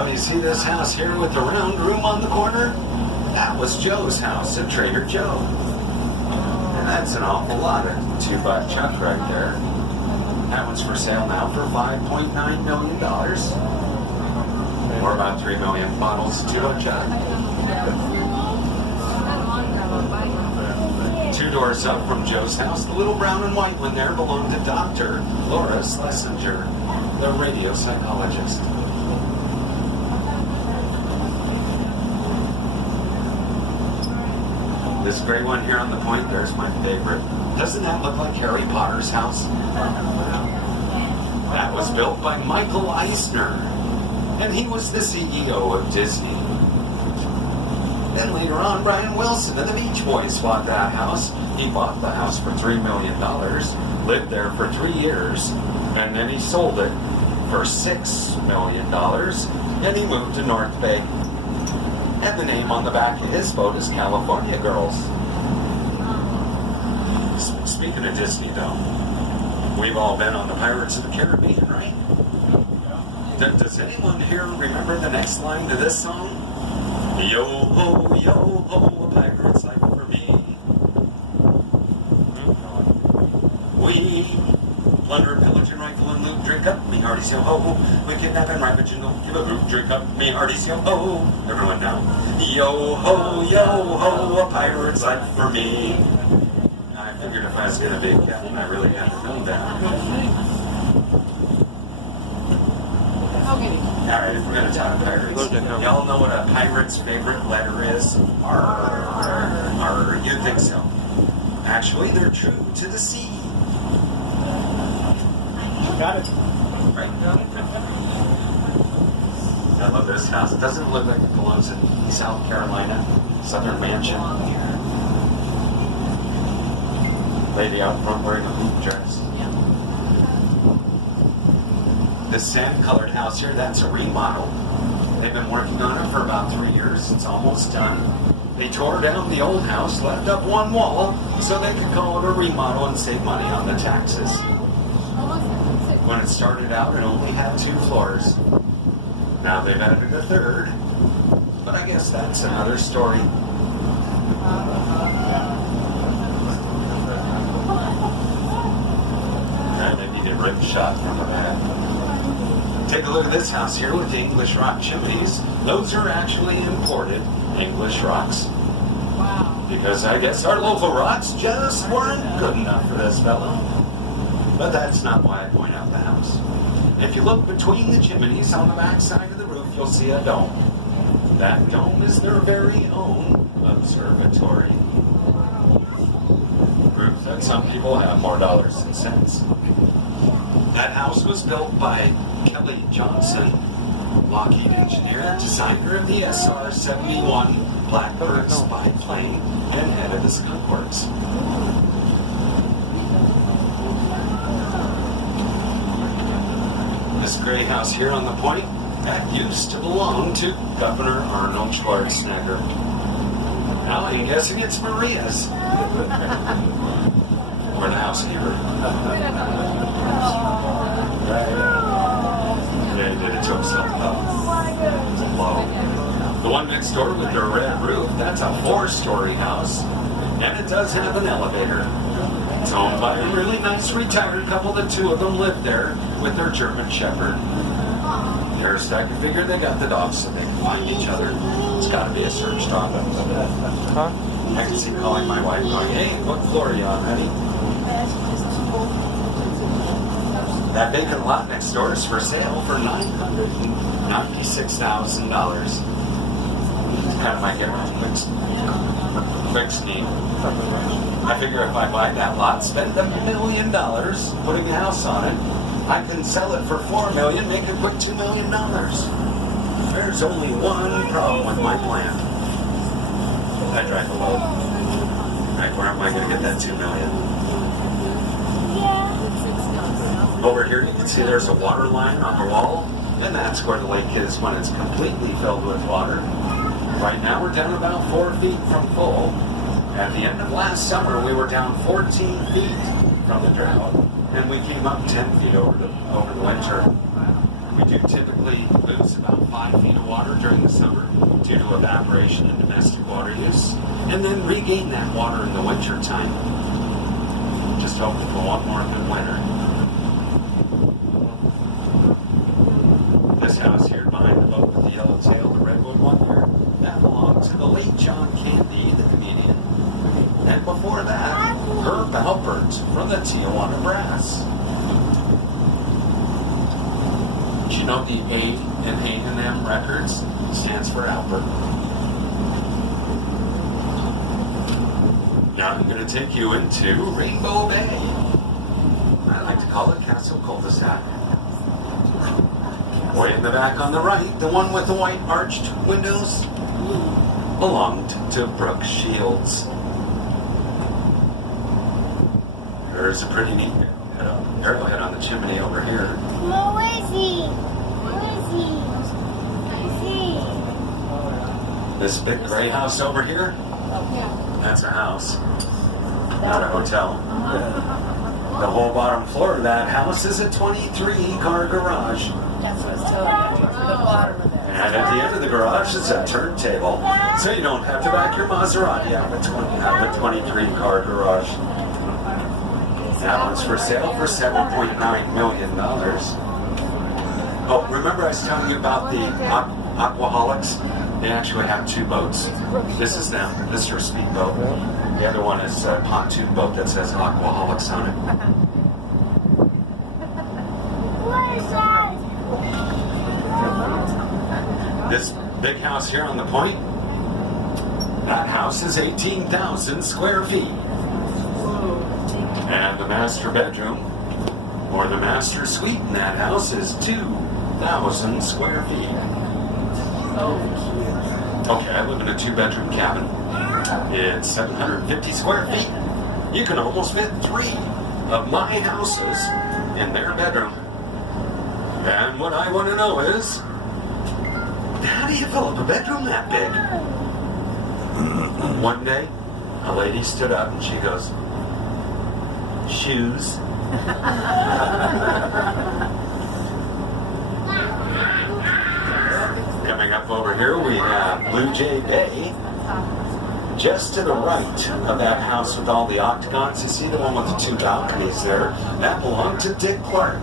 Now you see this house here with the round room on the corner? That was Joe's house at Trader Joe. And that's an awful lot of 2-butt Chuck right there. That one's for sale now for $5.9 million. Or about 3 million bottles of 2-butt Chuck. 2 doors up from Joe's house, the little brown and white one there belonged to Dr. Laura Schlesinger, the radio psychologist. This gray one here on the point, there's my favorite. Doesn't that look like Harry Potter's house? That was built by Michael Eisner, and he was the CEO of Disney. Then later on, Brian Wilson of the Beach Boys bought that house. He bought the house for $3 million, lived there for 3 years, and then he sold it for $6 million, and he moved to North Bay. And the name on the back of his boat is California Girls. Speaking of Disney, though, we've all been on the Pirates of the Caribbean, right? Does anyone here remember the next line to this song? Yo ho, a pirate's life for me. We plunder, pillage, and rifle and loot, drink up, me hearties yo ho. We kidnap and ravage and don't give a hoot, drink up, me hearties yo ho. Everyone now. Yo ho, a pirate's life for me. I figured if I was going to be a captain, I really had to know that. Alright, if we're going to talk pirates, y'all know what a pirate's favorite letter is? R. You'd think so. Actually, they're true to the sea. Got it. Right. I love this house. It doesn't look like it belongs in South Carolina. Southern Mansion. Lady out front wearing a hoop dress. This sand-colored house here, that's a remodel. They've been working on it for about 3 years. It's almost done. They tore down the old house, left up one wall, so they could call it a remodel and save money on the taxes. When it started out, it only had 2 floors. Now they've added a 3rd. But I guess that's another story. They need a rim shot from the back. Take a look at this house here with the English rock chimneys. Those are actually imported English rocks. Wow. Because I guess our local rocks just weren't good enough for this fellow. But that's not why I point out the house. If you look between the chimneys on the back side of the roof, you'll see a dome. That dome is their very own observatory. Proof that some people have more dollars than cents. That house was built by Kelly Johnson, Lockheed engineer, designer of the SR-71 Blackbird spy plane, and head of the Skunk Works. This gray house here on the point, that used to belong to Governor Arnold Schwarzenegger. Now I'm guessing it's Maria's. Or the housekeeper. Yeah, he did it to himself. The one next door with the red roof, that's a 4-story house. And it does have an elevator. It's owned by a really nice retired couple. The 2 of them live there with their German Shepherd. Nearest I can figure they got the dogs so they can find each other. It's got to be a search dog. Huh? I can see calling my wife going, hey, what floor are you on, honey? That vacant lot next door is for sale for $996,000. Kind of might get a quick scheme. I figure if I buy that lot, spend $1 million putting a house on it, I can sell it for $4 million, make a quick $2 million. There's only one problem with my plan. I drive a boat. Right, where am I going to get that $2 million? Over here you can see there's a water line on the wall, and that's where the lake is when it's completely filled with water. Right now we're down about 4 feet from full. At the end of last summer we were down 14 feet from the drought, and we came up 10 feet over the winter. We do typically lose about 5 feet evaporation and domestic water use, and then regain that water in the winter time. Just hoping for one more good winter. This house here behind the boat with the yellow tail, the redwood one there, that belonged to the late John Candy, the comedian. And before that, Herb Alpert from the Tijuana Brass. Did you know the A in A&M Records stands for Alpert? Now I'm going to take you into Rainbow Bay. I like to call it Castle Cul-de-sac. Way in the back on the right, the one with the white arched windows, belonged to Brooke Shields. There's a pretty neat arrowhead on the chimney over here. Where is he? Where is he? This big gray house over here, that's a house, not a hotel. The whole bottom floor of that house is a 23-car garage. That's what it's telling you. The bottom of that. And at the end of the garage is a turntable, so you don't have to back your Maserati out of a 23-car garage. That one's for sale for $7.9 million. Oh, remember I was telling you about the Aquaholics? They actually have two boats. This is them. This is your speedboat. The other one is a pontoon boat that says Aquaholics on it. What is that? This big house here on the point, that house is 18,000 square feet. And the master bedroom, or the master suite in that house, is 2,000 square feet. Okay, I live in a 2-bedroom cabin. It's 750 square feet. You can almost fit 3 of my houses in their bedroom. And what I want to know is, how do you fill up a bedroom that big? One day, a lady stood up and she goes, shoes. Coming up over here, we have Blue Jay Bay. Just to the right of that house with all the octagons, you see the one with the 2 balconies there? That belonged to Dick Clark.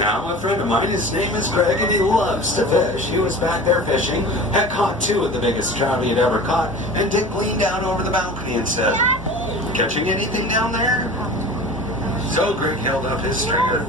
Now, a friend of mine, his name is Greg, and he loves to fish. He was back there fishing, had caught 2 of the biggest trout he had ever caught, and Dick leaned down over the balcony and said, catching anything down there? So Greg held up his stringer.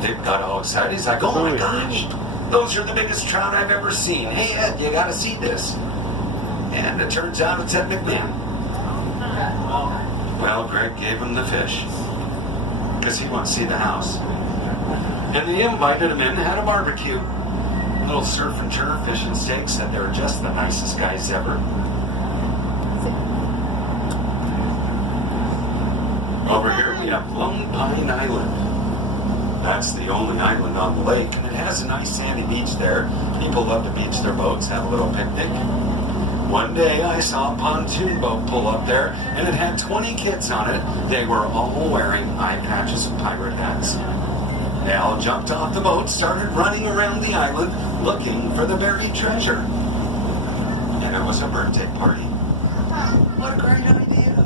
Dick got all excited. He's like, oh my gosh, those are the biggest trout I've ever seen. Hey Ed, you gotta see this. And it turns out it's Ed McMahon. Well, Greg gave him the fish because he wanted to see the house. And they invited him in and had a barbecue. A little surf and turf, fish and steaks, and they were just the nicest guys ever. Over here we have Lone Pine Island. That's the only island on the lake, and it has a nice sandy beach there. People love to beach their boats, have a little picnic. One day I saw a pontoon boat pull up there, and it had 20 kids on it. They were all wearing eye patches and pirate hats. They all jumped off the boat, started running around the island, looking for the buried treasure. And it was a birthday party. What a great idea.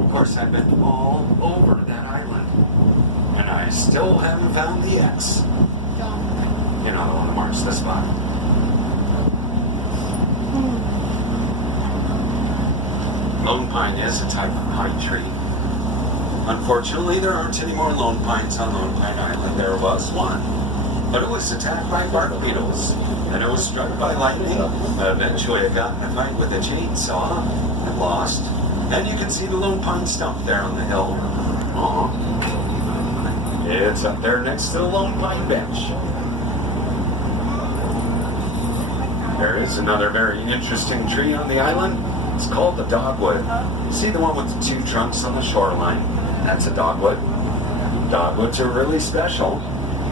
Of course, I've been all over that island, and I still haven't found the X. You know, the one that marks the spot. Lone pine is a type of pine tree. Unfortunately, there aren't any more lone pines on Lone Pine Island. There was one, but it was attacked by bark beetles, and it was struck by lightning. Eventually, it got in a fight with a chainsaw and lost. And you can see the lone pine stump there on the hill. It's up there next to the lone pine bench. There is another very interesting tree on the island. It's called the dogwood. You see the one with the 2 trunks on the shoreline? That's a dogwood. Dogwoods are really special.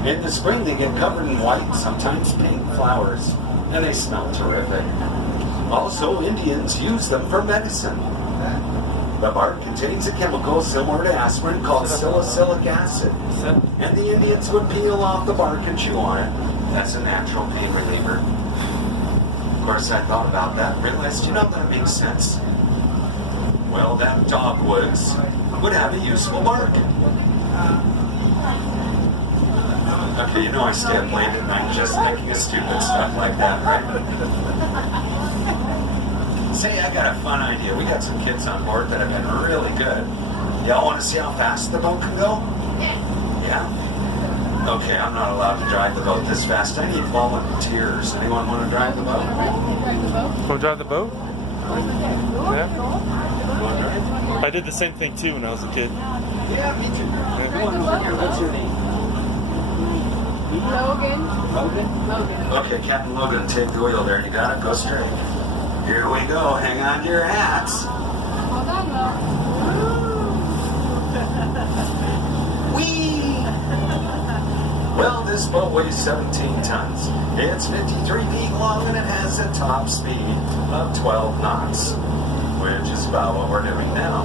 In the spring, they get covered in white, sometimes pink flowers, and they smell terrific. Also, Indians use them for medicine. The bark contains a chemical similar to aspirin called salicylic acid, and the Indians would peel off the bark and chew on it. That's a natural pain reliever. course, I thought about that and realized, that makes sense. Well, that dogwoods would have a useful bark. Okay, I stay up late at night just thinking of stupid stuff like that, right? Say, I got a fun idea. We got some kids on board that have been really good. Y'all want to see how fast the boat can go? Yeah? Okay, I'm not allowed to drive the boat this fast. I need volunteers. Anyone want to drive the boat? Want to drive the boat? Yeah. You want to drive? I did the same thing too when I was a kid. Yeah, me too. Come on over here. What's your name? Logan. Logan? Okay, Captain Logan, take the wheel there. You got it. Go straight. Here we go. Hang on to your hats. Hold on, Whee! Well, this boat weighs 17 tons. It's 53 feet long and it has a top speed of 12 knots, which is about what we're doing now.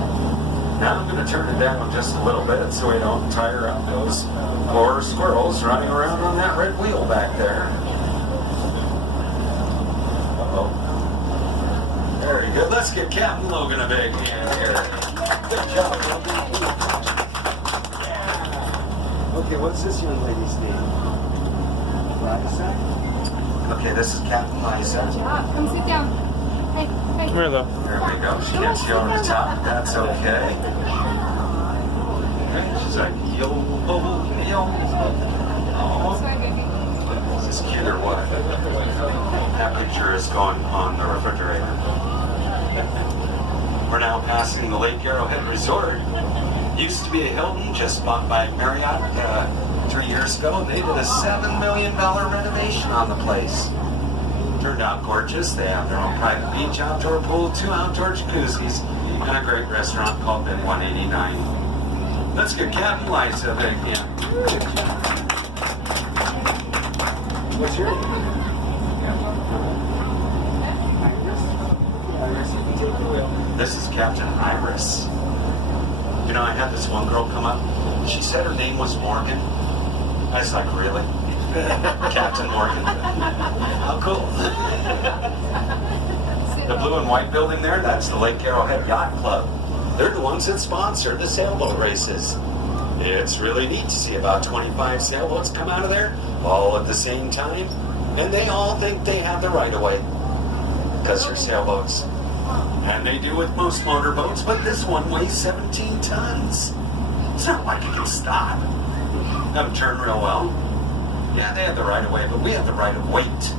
Now I'm going to turn it down just a little bit so we don't tire up those poor squirrels running around on that red wheel back there. Uh-oh. Very good. Let's give Captain Logan a big hand here. Good job, Logan. Yeah. Okay, what's this young lady's name? Liza? Okay, this is Captain Liza. come sit down. Hey. Come here, though. There we go. She can't see over the top. That's okay. She's like, yo. Oh. Is this cute or what? That picture is going on the refrigerator. We're now passing the Lake Arrowhead Resort. Used to be a Hilton, just bought by Marriott 3 years ago. They did a $7 million renovation on the place. Turned out gorgeous. They have their own private beach, outdoor pool, 2 outdoor jacuzzis, and a great restaurant called Bin 189. Let's give Captain Liza a big hand. What's your name? Iris, you can take the wheel. This is Captain Iris. I had this one girl come up. She said her name was Morgan. I was like, really? Captain Morgan. How cool. The blue and white building there, that's the Lake Arrowhead Yacht Club. They're the ones that sponsor the sailboat races. It's really neat to see about 25 sailboats come out of there, all at the same time, and they all think they have the right of way, because they're sailboats. And they do with most motorboats, but this one weighs 17 tons. It's not like you can stop. Doesn't turn real well. Yeah, they have the right of way, but we have the right of weight.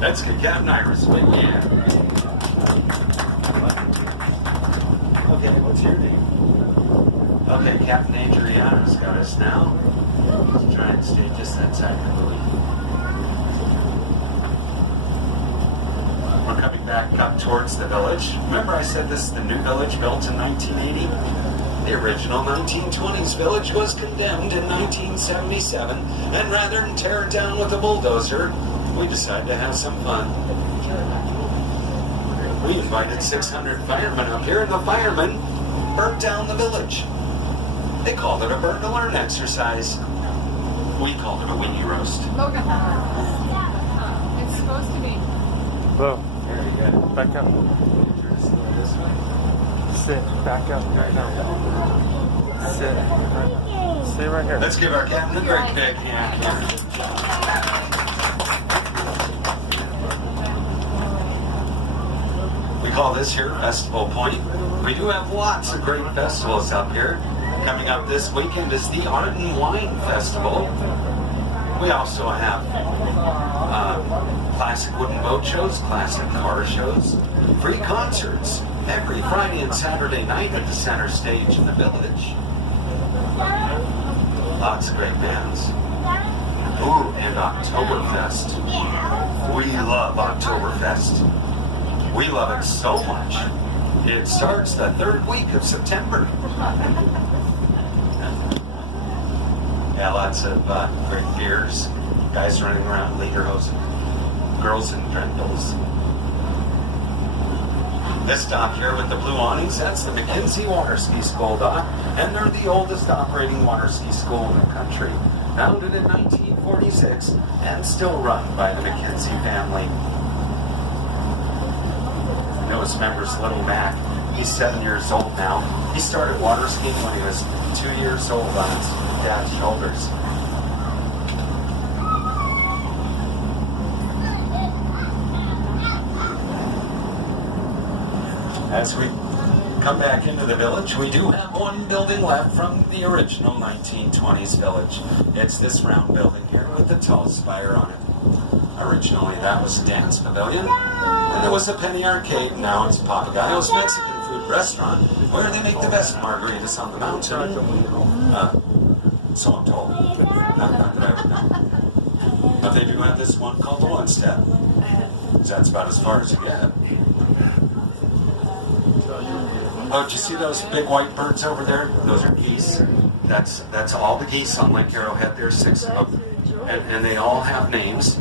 That's good. Captain Iris. Wait, yeah. Okay, what's your name? Okay, Captain Adriana's got us now. Let's try and stay just that side of the buoy. We're coming back up towards the village. Remember I said this is the new village built in 1980? The original 1920s village was condemned in 1977, and rather than tear it down with a bulldozer, we decided to have some fun. We invited 600 firemen up here, and the firemen burnt down the village. They called it a burn to learn exercise. We called it a weenie roast. Logan. It's supposed to be. Whoa. Very good. Back up. This way. Sit. Back up. Right now. Sit. Stay right here. Let's give our captain a great big hand here. We call this here Festival Point. We do have lots of great festivals up here. Coming up this weekend is the Art and Wine Festival. We also have classic wooden boat shows, classic car shows, free concerts every Friday and Saturday night at the center stage in the village. Lots of great bands. Ooh, and Oktoberfest. We love Oktoberfest. We love it so much. It starts the 3rd week of September. Yeah, lots of great beers. Guys running around lederhosen. Girls in drentles. This dock here with the blue awnings, that's the McKenzie Water Ski School dock, and they're the oldest operating water ski school in the country. Founded in 1940. 1946 and still run by the McKenzie family. Newest member's little Mac. He's 7 years old now. He started water skiing when he was 2 years old on his dad's shoulders. As we come back into the village, we do have one building left from the original 1920s village. It's this round building here with the tall spire on it. Originally, that was a dance pavilion, and there was a penny arcade. Now it's Papagayo's Mexican food restaurant, where they make the best margaritas on the mountain. So I'm told. Not that I would know. But they do have this one called the One Step. That's about as far as you get. Oh, did you see those big white birds over there? Those are geese. That's all the geese on Lake Arrowhead. There's 6 of them. And they all have names.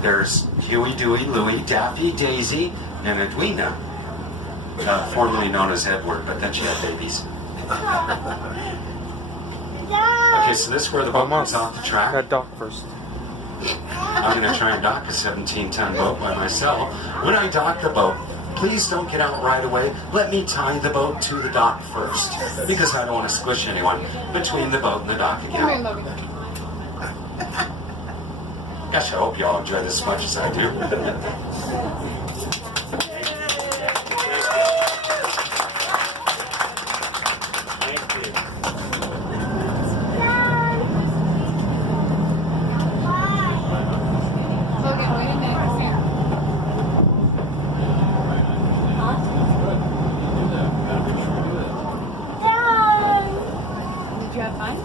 There's Huey, Dewey, Louie, Daffy, Daisy, and Edwina. Formerly known as Edward, but then she had babies. Okay, so this is where the boat comes off the track. Got dock first. I'm going to try and dock a 17-ton boat by myself. When I dock the boat, please don't get out right away. Let me tie the boat to the dock first, because I don't want to squish anyone between the boat and the dock Come here, again. Logan. Gosh, I hope you all enjoy this as much as I do.